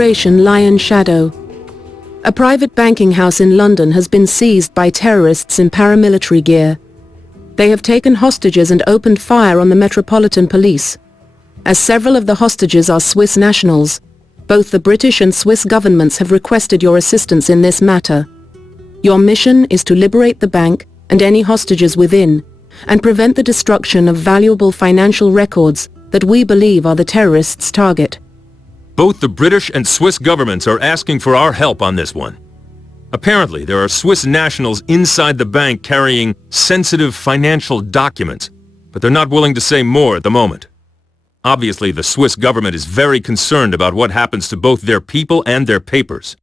Operation Lion Shadow. A private banking house in London has been seized by terrorists in paramilitary gear. They have taken hostages and opened fire on the Metropolitan Police. As several of the hostages are Swiss nationals, both the British and Swiss governments have requested your assistance in this matter. Your mission is to liberate the bank and any hostages within, and prevent the destruction of valuable financial records that we believe are the terrorists' target. Both the British and Swiss governments are asking for our help on this one. Apparently, there are Swiss nationals inside the bank carrying sensitive financial documents, but they're not willing to say more at the moment. Obviously, the Swiss government is very concerned about what happens to both their people and their papers.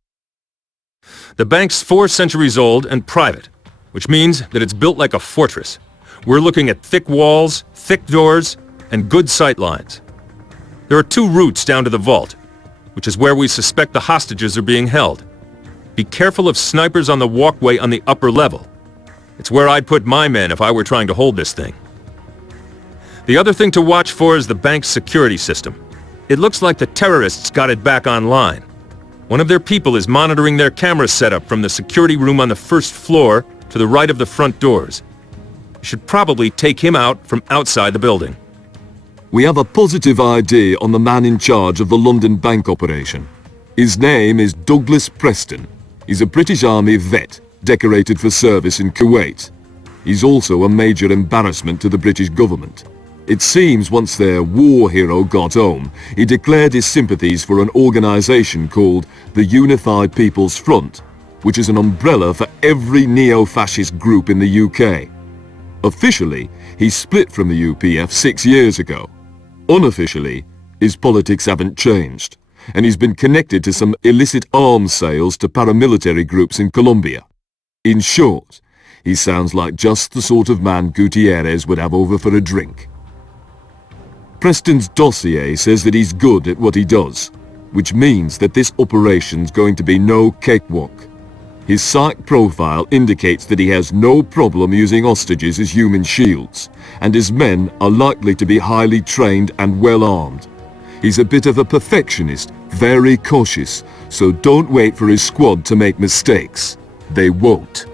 The bank's 4 centuries old and private, which means that it's built like a fortress. We're looking at thick walls, thick doors, and good sight lines. There are 2 routes down to the vault, which is where we suspect the hostages are being held. Be careful of snipers on the walkway on the upper level. It's where I'd put my men if I were trying to hold this thing. The other thing to watch for is the bank's security system. It looks like the terrorists got it back online. One of their people is monitoring their camera setup from the security room on the 1st floor to the right of the front doors. You should probably take him out from outside the building. We have a positive ID on the man in charge of the London bank operation. His name is Douglas Preston. He's a British Army vet, decorated for service in Kuwait. He's also a major embarrassment to the British government. It seems once their war hero got home, he declared his sympathies for an organisation called the Unified People's Front, which is an umbrella for every neo-fascist group in the UK. Officially, he split from the UPF 6 years ago. Unofficially, his politics haven't changed, and he's been connected to some illicit arms sales to paramilitary groups in Colombia. In short, he sounds like just the sort of man Gutierrez would have over for a drink. Preston's dossier says that he's good at what he does, which means that this operation's going to be no cakewalk. His psych profile indicates that he has no problem using hostages as human shields, and his men are likely to be highly trained and well armed. He's a bit of a perfectionist, very cautious, so don't wait for his squad to make mistakes. They won't.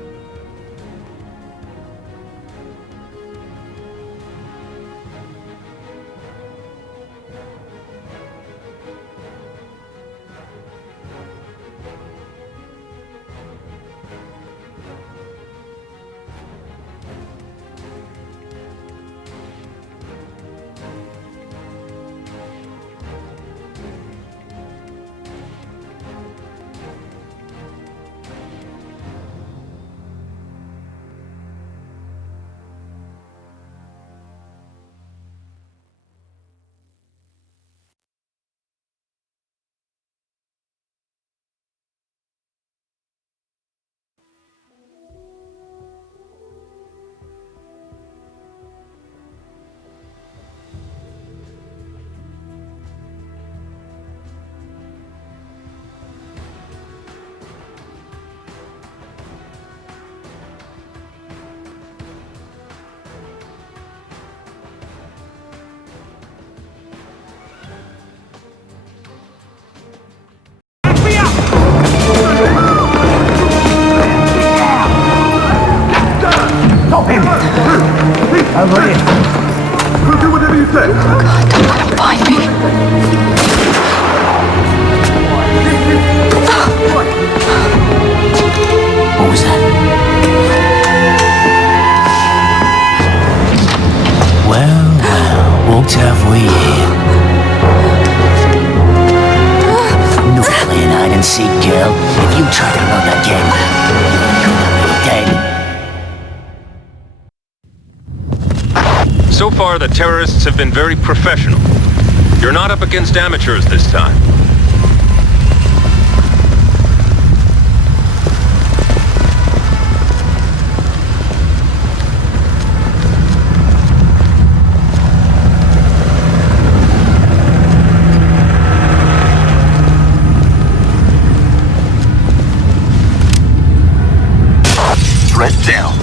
Stop him! Over here! Do whatever you say! God, don't let him find me! What was that? Well, what have we here? No playing hide and seek, girl. If you try to run again, you're gonna be dead. So far, the terrorists have been very professional. You're not up against amateurs this time. Threat down.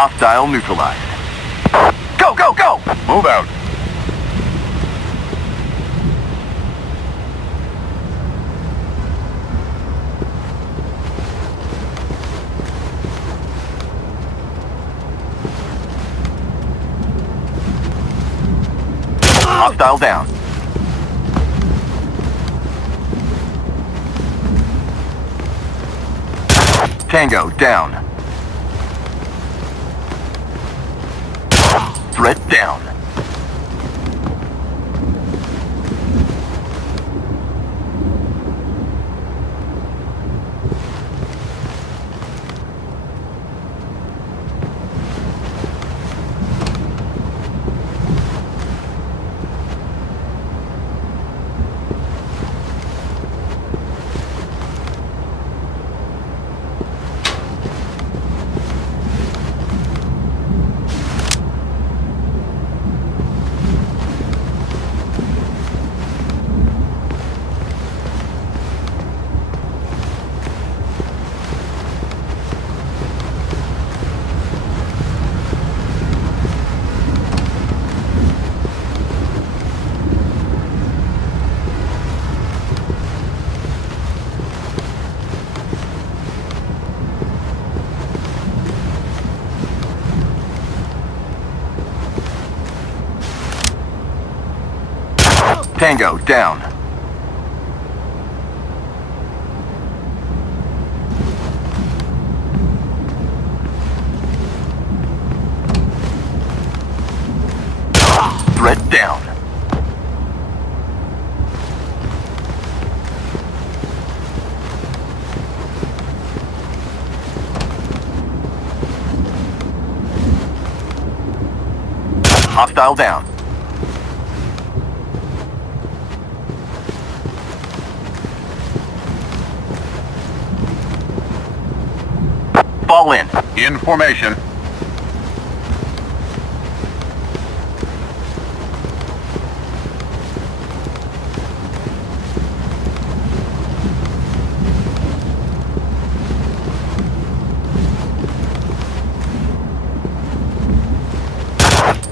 Hostile neutralized. Go, go, go! Move out. Hostile down. Tango down. Threat down. Tango down. Threat down. Hostile down. Fall in. In formation.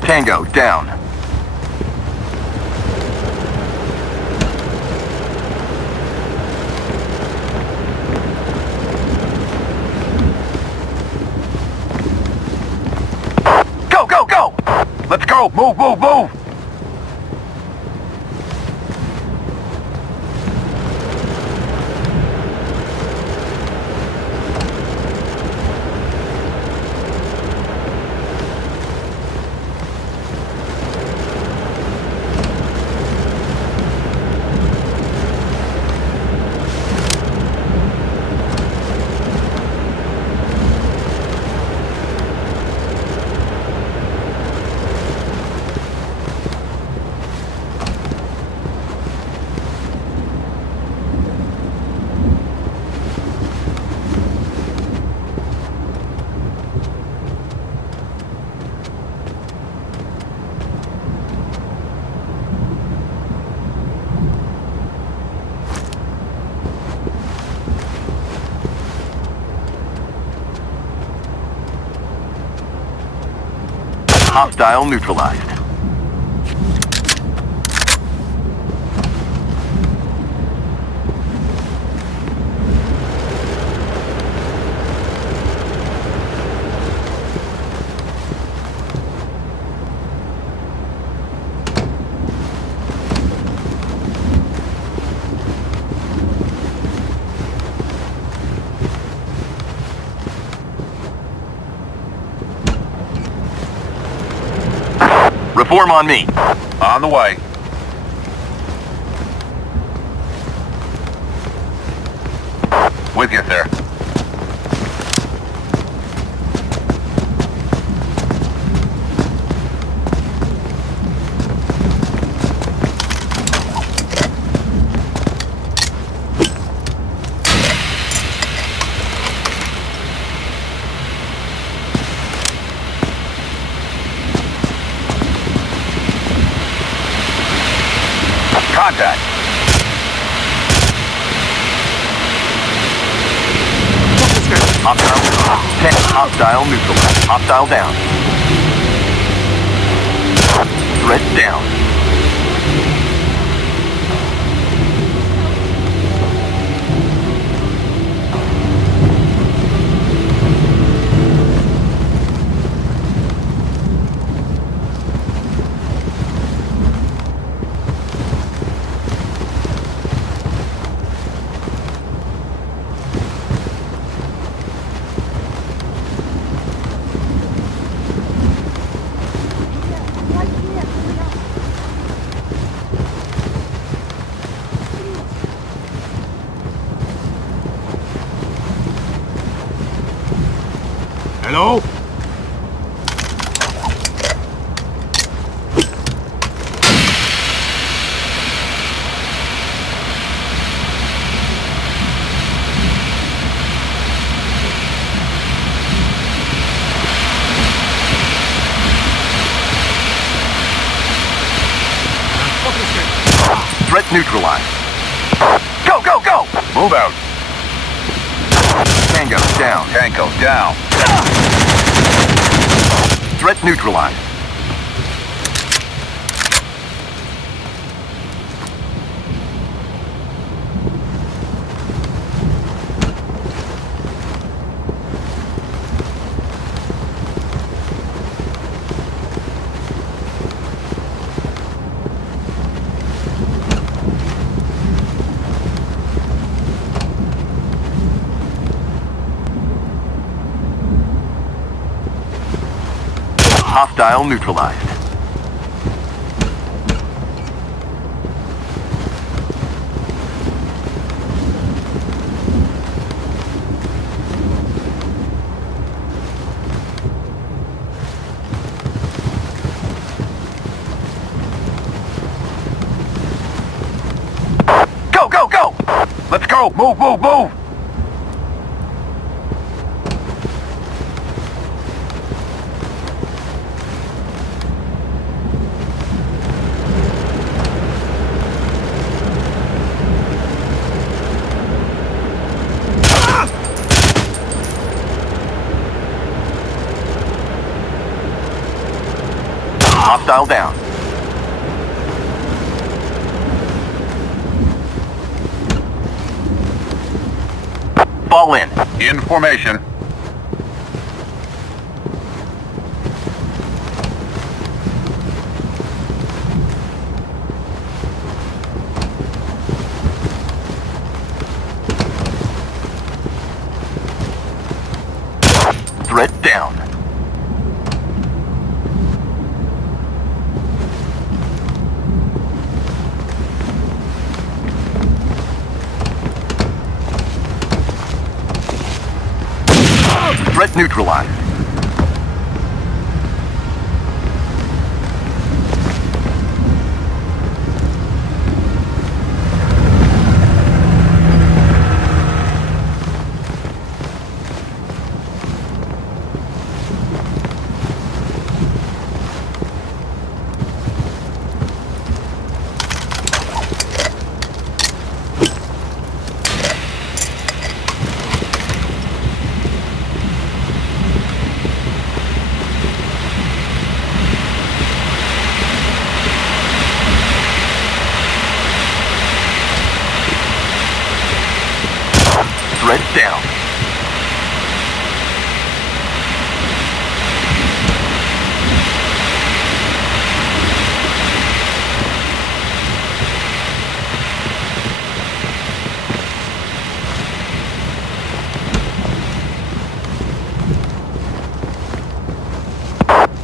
Tango down. Go, go, go! Let's go! Move, move, move! Hostile neutralized. Reform on me. On the way. With you, sir. Contact. Hostile neutralized. Hostile down. Threat down. Hello? Threat neutralized. Go, go, go! Move out. Tango down. Tango down. Threat neutralized. Hostile neutralized. Go, go, go! Let's go! Move, move, move! Hostile down. Fall in. In formation. Threat down. Threat neutralized. Threat down.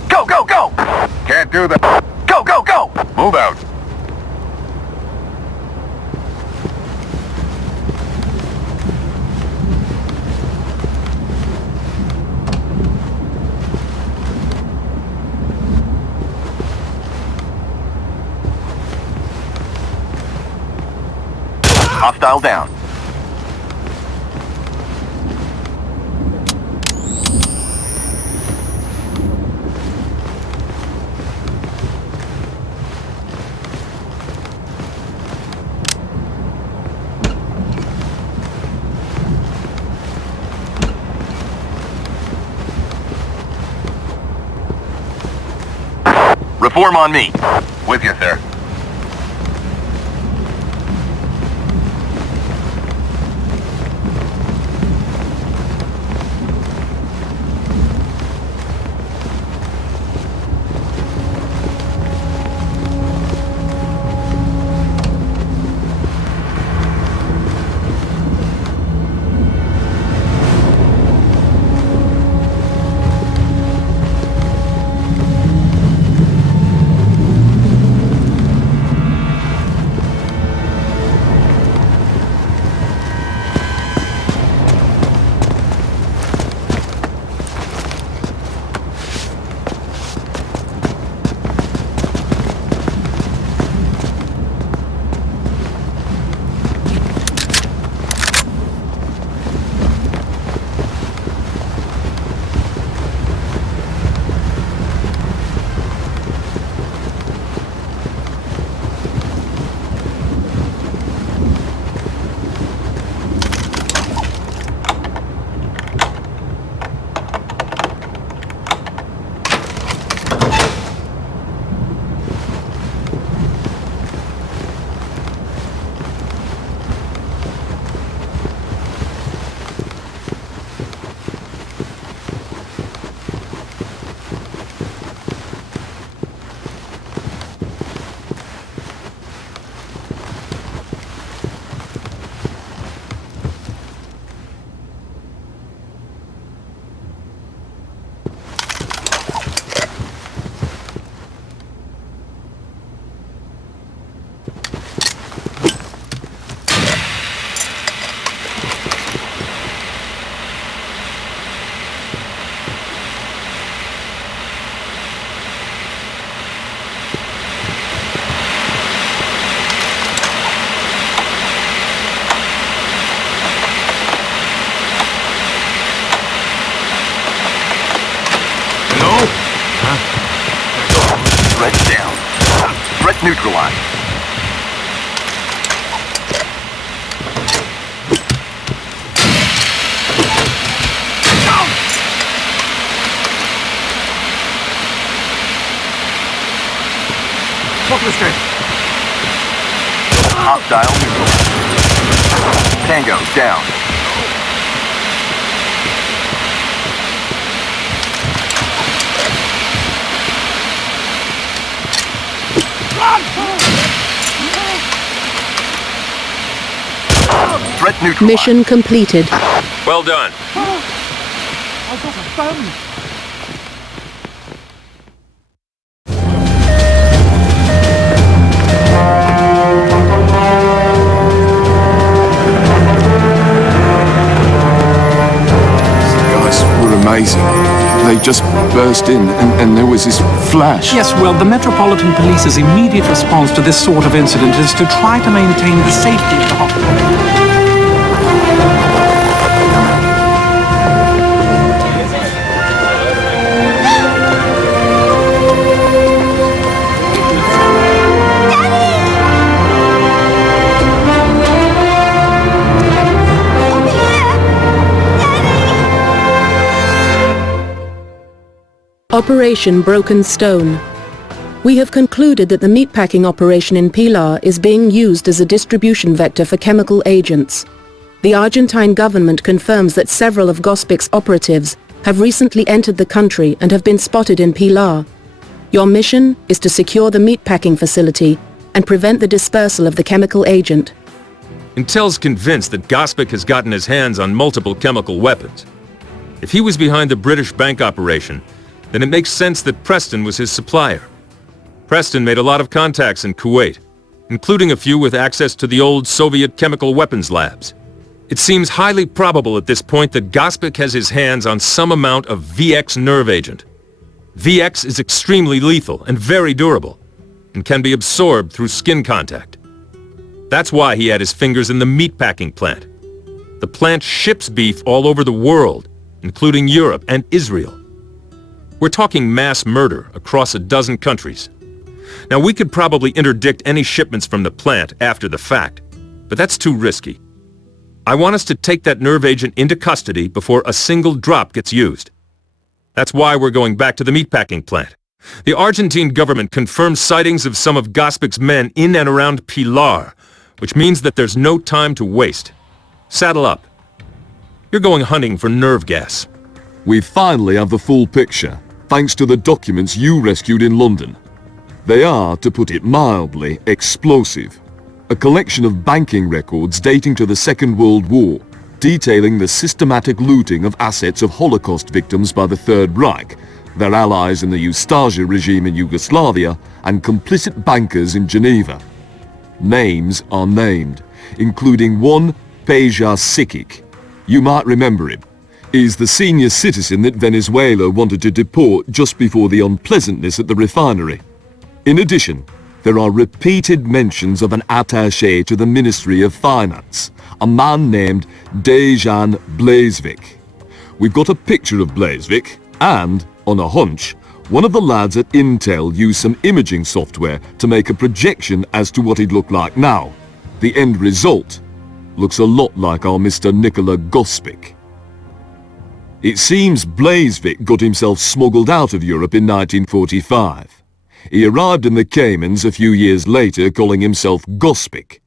Go, go, go! Can't do that. Go, go, go! Move out. Hostile down. Reform on me. With you, sir. Threat down. Threat neutralized. Focus straight. Hostile neutralized. Tango down. Threat neutralized. Mission completed. Well done. I've got a phone. Amazing. They just burst in and there was this flash. Yes, well, the Metropolitan Police's immediate response to this sort of incident is to try to maintain the safety of the hospital. Operation Broken Stone. We have concluded that the meatpacking operation in Pilar is being used as a distribution vector for chemical agents. The Argentine government confirms that several of Gospic's operatives have recently entered the country and have been spotted in Pilar. Your mission is to secure the meatpacking facility and prevent the dispersal of the chemical agent. Intel's convinced that Gospic has gotten his hands on multiple chemical weapons. If he was behind the British bank operation, then it makes sense that Preston was his supplier. Preston made a lot of contacts in Kuwait, including a few with access to the old Soviet chemical weapons labs. It seems highly probable at this point that Gospic has his hands on some amount of VX nerve agent. VX is extremely lethal and very durable, and can be absorbed through skin contact. That's why he had his fingers in the meatpacking plant. The plant ships beef all over the world, including Europe and Israel. We're talking mass murder across a dozen countries. Now, we could probably interdict any shipments from the plant after the fact, but that's too risky. I want us to take that nerve agent into custody before a single drop gets used. That's why we're going back to the meatpacking plant. The Argentine government confirmed sightings of some of Gospic's men in and around Pilar, which means that there's no time to waste. Saddle up. You're going hunting for nerve gas. We finally have the full picture, thanks to the documents you rescued in London. They are, to put it mildly, explosive. A collection of banking records dating to the Second World War, detailing the systematic looting of assets of Holocaust victims by the Third Reich, their allies in the Ustaša regime in Yugoslavia, and complicit bankers in Geneva. Names are named, including one Pejar Sikic. You might remember him. He's the senior citizen that Venezuela wanted to deport just before the unpleasantness at the refinery. In addition, there are repeated mentions of an attaché to the Ministry of Finance, a man named Dejan Blazevich. We've got a picture of Blazevich, and, on a hunch, one of the lads at Intel used some imaging software to make a projection as to what he'd look like now. The end result looks a lot like our Mr. Nikola Gospic. It seems Blazevich got himself smuggled out of Europe in 1945. He arrived in the Caymans a few years later calling himself Gospic.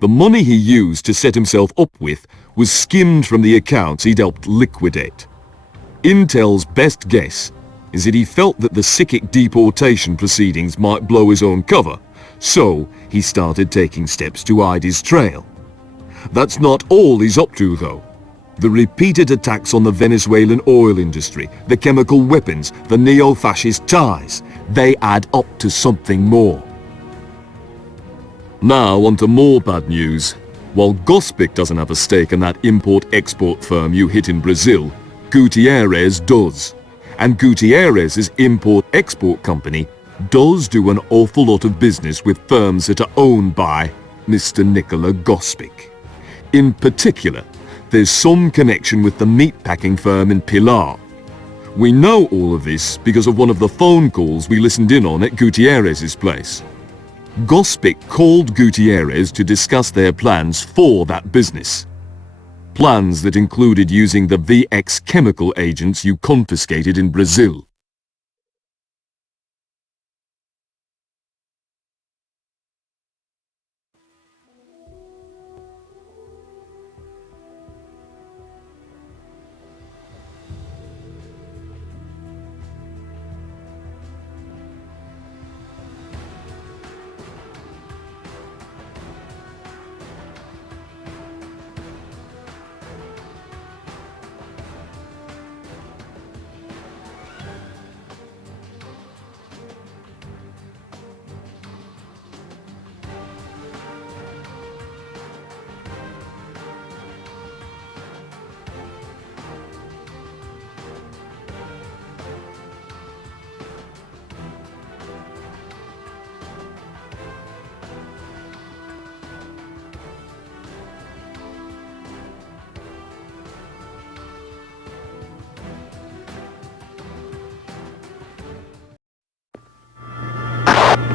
The money he used to set himself up with was skimmed from the accounts he'd helped liquidate. Intel's best guess is that he felt that the Sikic deportation proceedings might blow his own cover, so he started taking steps to hide his trail. That's not all he's up to, though. The repeated attacks on the Venezuelan oil industry, the chemical weapons, the neo-fascist ties, they add up to something more. Now on to more bad news. While Gospic doesn't have a stake in that import-export firm you hit in Brazil, Gutierrez does. And Gutierrez's import-export company does do an awful lot of business with firms that are owned by Mr. Nikola Gospic. In particular, there's some connection with the meatpacking firm in Pilar. We know all of this because of one of the phone calls we listened in on at Gutierrez's place. Gospic called Gutierrez to discuss their plans for that business. Plans that included using the VX chemical agents you confiscated in Brazil.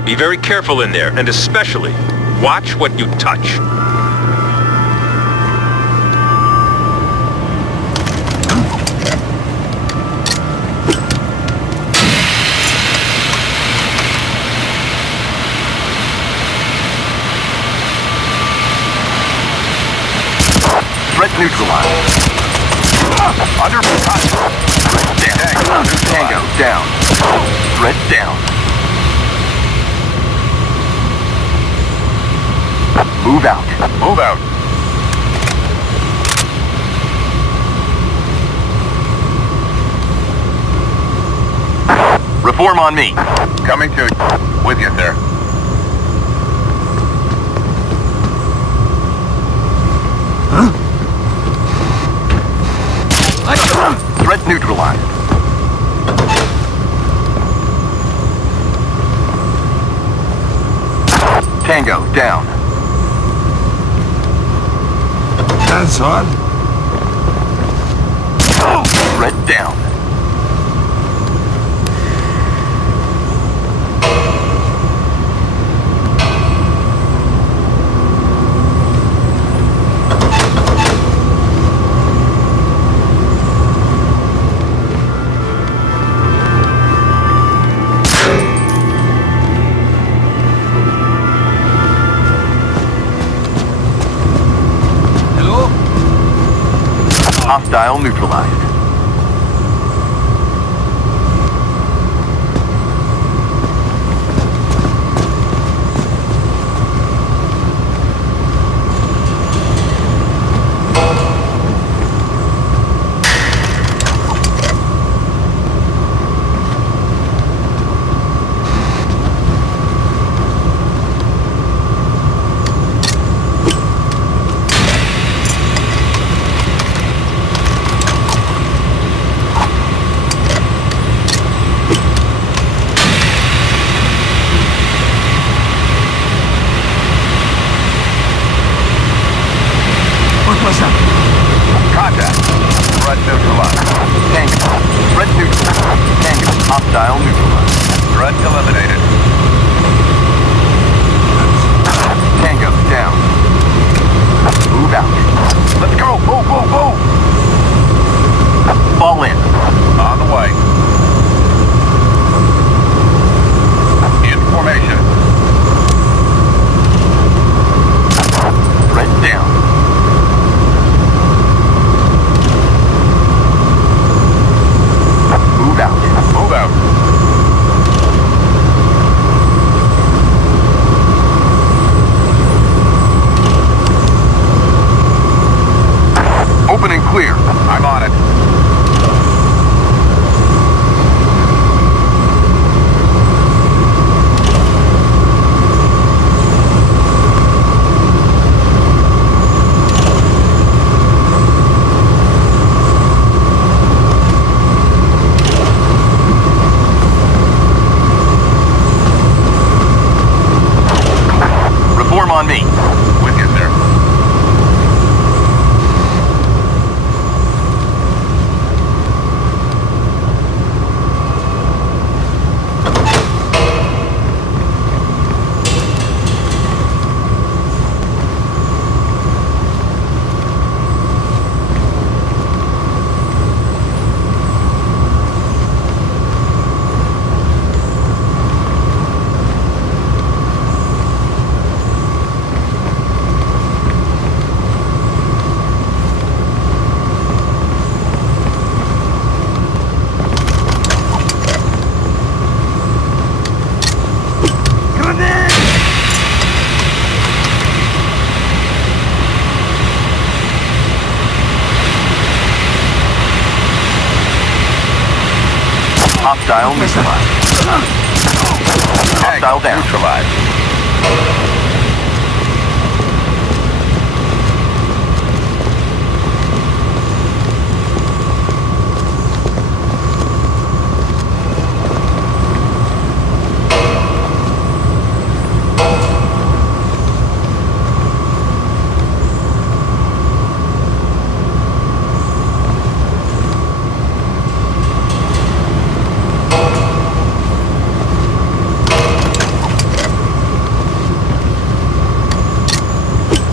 Be very careful in there, and especially, watch what you touch. Threat neutralized. Under down. Tango down. Threat down. Move out. Move out. Reform on me. Coming to with you, sir. Threat neutralized. Tango down. That's hard. Threat down. Hostile neutralized. Contact. Threat neutralized. Tango. Threat neutralized. Tango. Hostile neutralized. Threat eliminated. Tango down. Move out. Let's go. Move, move, move. Fall in. On the way. In formation. Threat down. Move out. Move out. Open and clear. I'm on it. Reform on me. With you, sir. Hostile neutralized. Hostile down. Neutralized.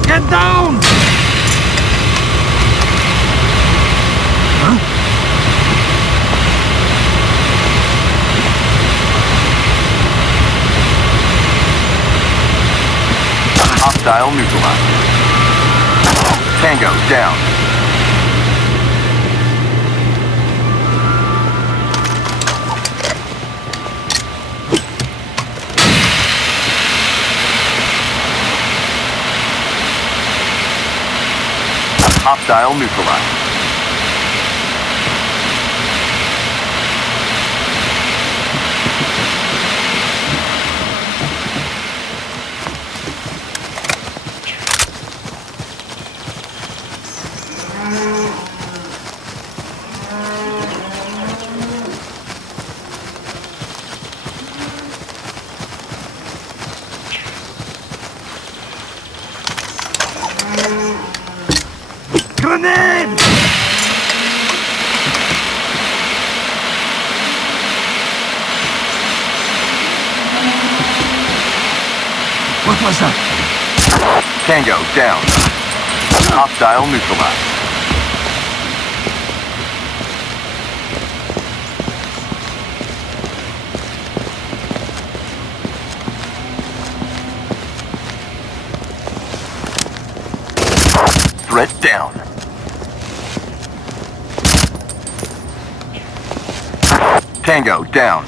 Get down! Hostile neutralized. Tango down. Hostile neutralized. Grenade! What was that? Tango down. Hostile neutralized. Threat down. Tango, down.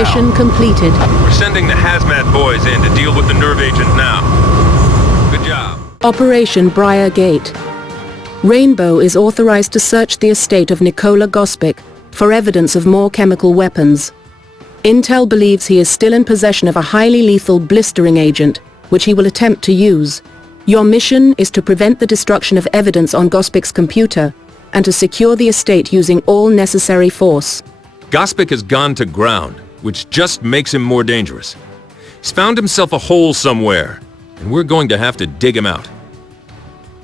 Mission completed. We're sending the hazmat boys in to deal with the nerve agent now. Good job. Operation Briar Gate. Rainbow is authorized to search the estate of Nikola Gospic for evidence of more chemical weapons. Intel believes he is still in possession of a highly lethal blistering agent, which he will attempt to use. Your mission is to prevent the destruction of evidence on Gospic's computer and to secure the estate using all necessary force. Gospic has gone to ground, which just makes him more dangerous. He's found himself a hole somewhere, and we're going to have to dig him out.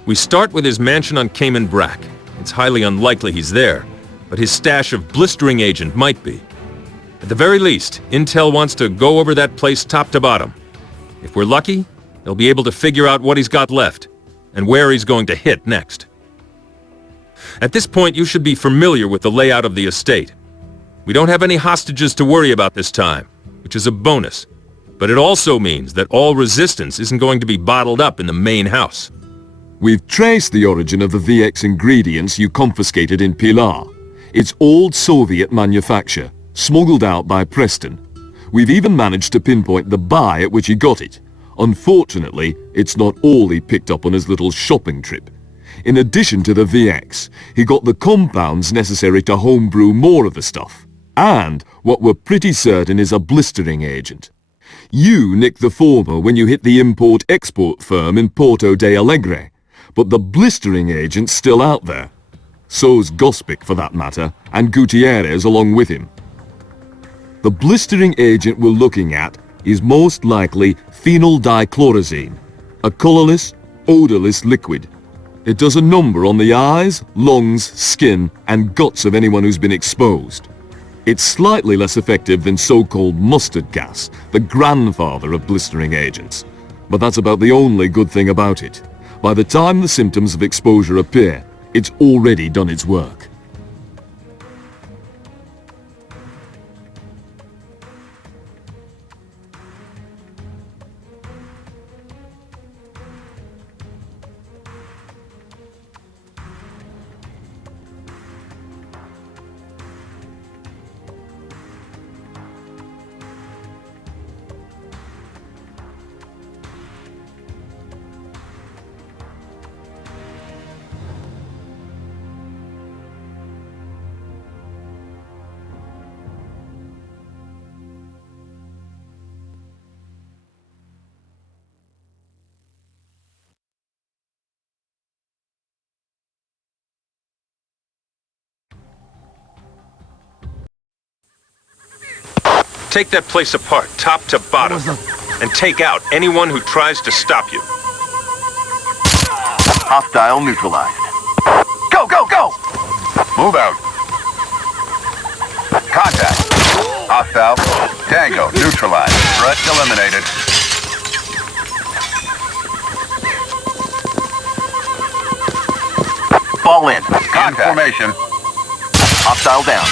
We start with his mansion on Cayman Brac. It's highly unlikely he's there, but his stash of blistering agent might be. At the very least, Intel wants to go over that place top to bottom. If we're lucky, they'll be able to figure out what he's got left, and where he's going to hit next. At this point, you should be familiar with the layout of the estate. We don't have any hostages to worry about this time, which is a bonus. But it also means that all resistance isn't going to be bottled up in the main house. We've traced the origin of the VX ingredients you confiscated in Pilar. It's old Soviet manufacture, smuggled out by Preston. We've even managed to pinpoint the buy at which he got it. Unfortunately, it's not all he picked up on his little shopping trip. In addition to the VX, he got the compounds necessary to homebrew more of the stuff. And what we're pretty certain is a blistering agent. You nicked the former when you hit the import-export firm in Porto de Alegre, but the blistering agent's still out there. So's Gospic, for that matter, and Gutierrez along with him. The blistering agent we're looking at is most likely phenyl dichlorozine, a colorless, odorless liquid. It does a number on the eyes, lungs, skin, and guts of anyone who's been exposed. It's slightly less effective than so-called mustard gas, the grandfather of blistering agents. But that's about the only good thing about it. By the time the symptoms of exposure appear, it's already done its work. Take that place apart, top to bottom, and take out anyone who tries to stop you. Hostile neutralized. Go, go, go! Move out. Contact. Hostile. Tango neutralized. Threat eliminated. Fall in. Contact. Formation. Hostile down.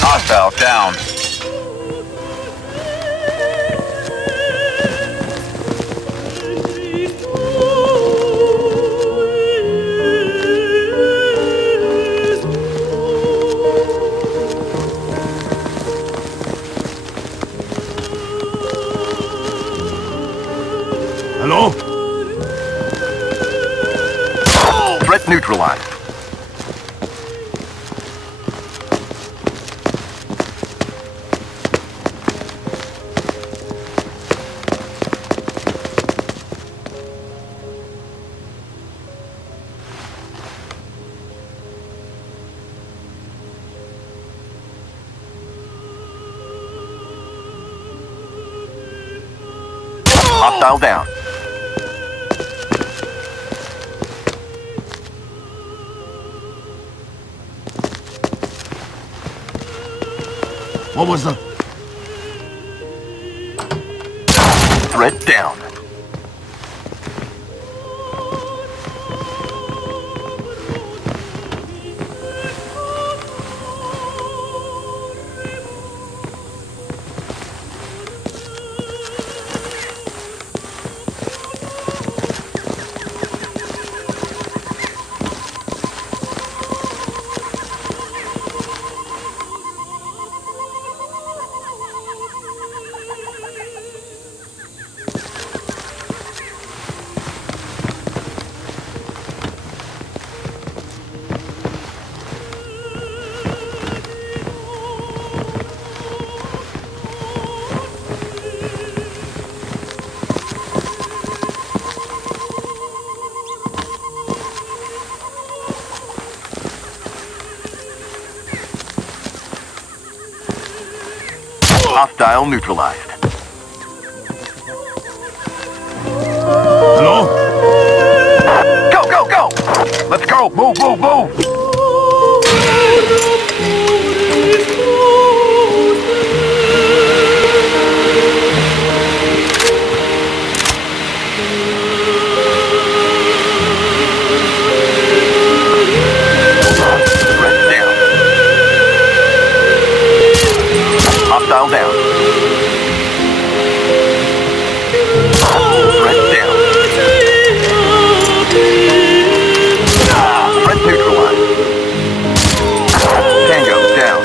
Hostile down. Hello? Threat neutralized. Hostile down. What was the... Threat down. Hostile neutralized. Hello? Go, go, go! Let's go! Move, move, move! Threat down. Hostile down. Threat down. Threat neutralized. Tango down.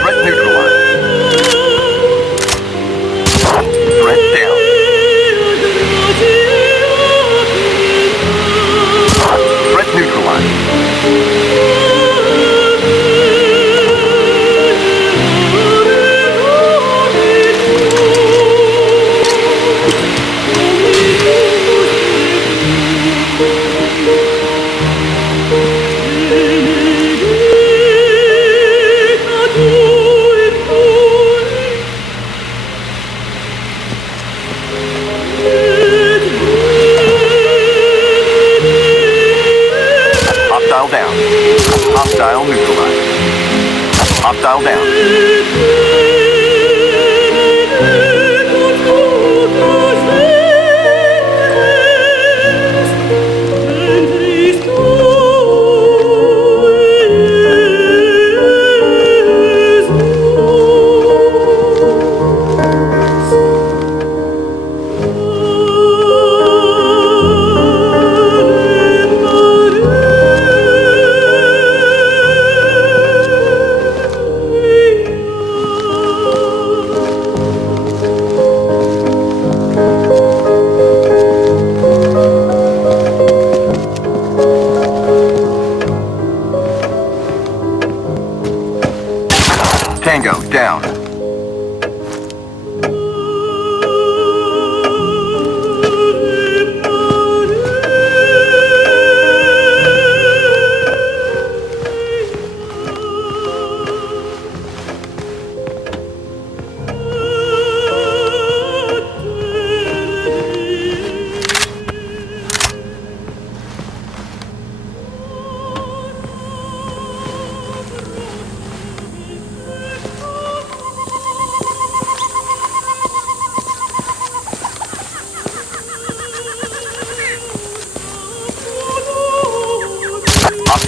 Threat neutralized. Threat down. Threat neutralized. Hostile down. Hostile neutralized. Hostile down.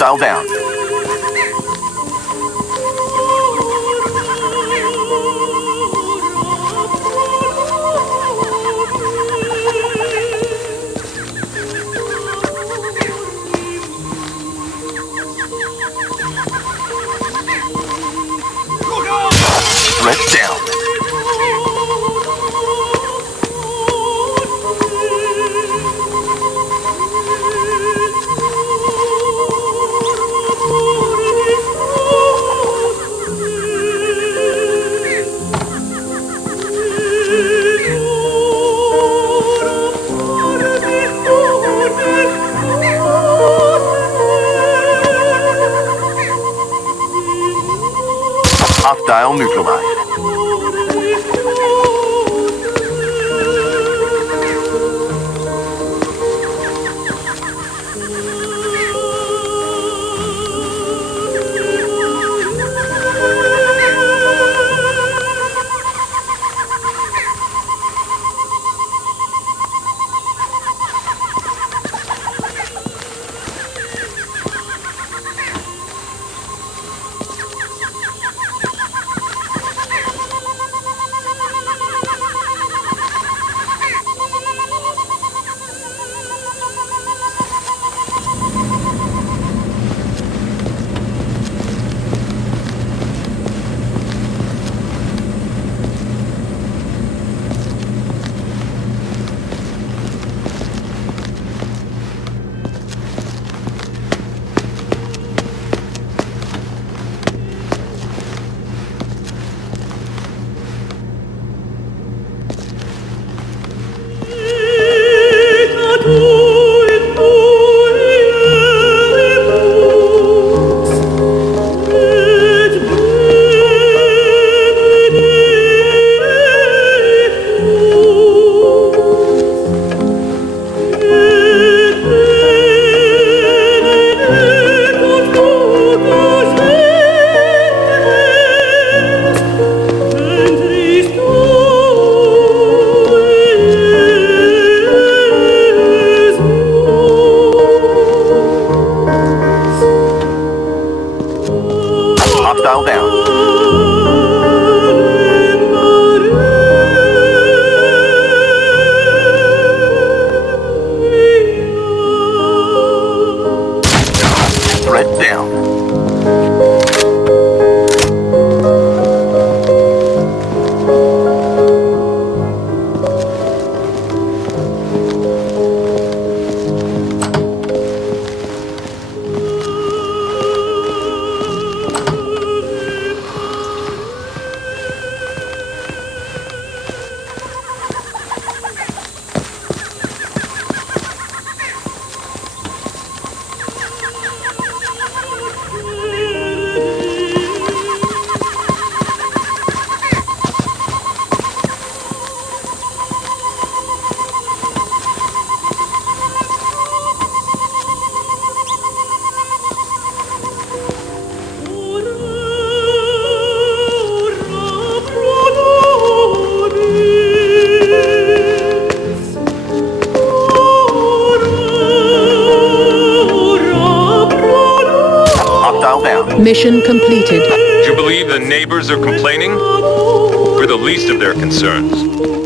Hostile down. Threat down. Hostile neutralized. Hostile down. Threat down. Mission completed. Do you believe the neighbors are complaining? We're the least of their concerns.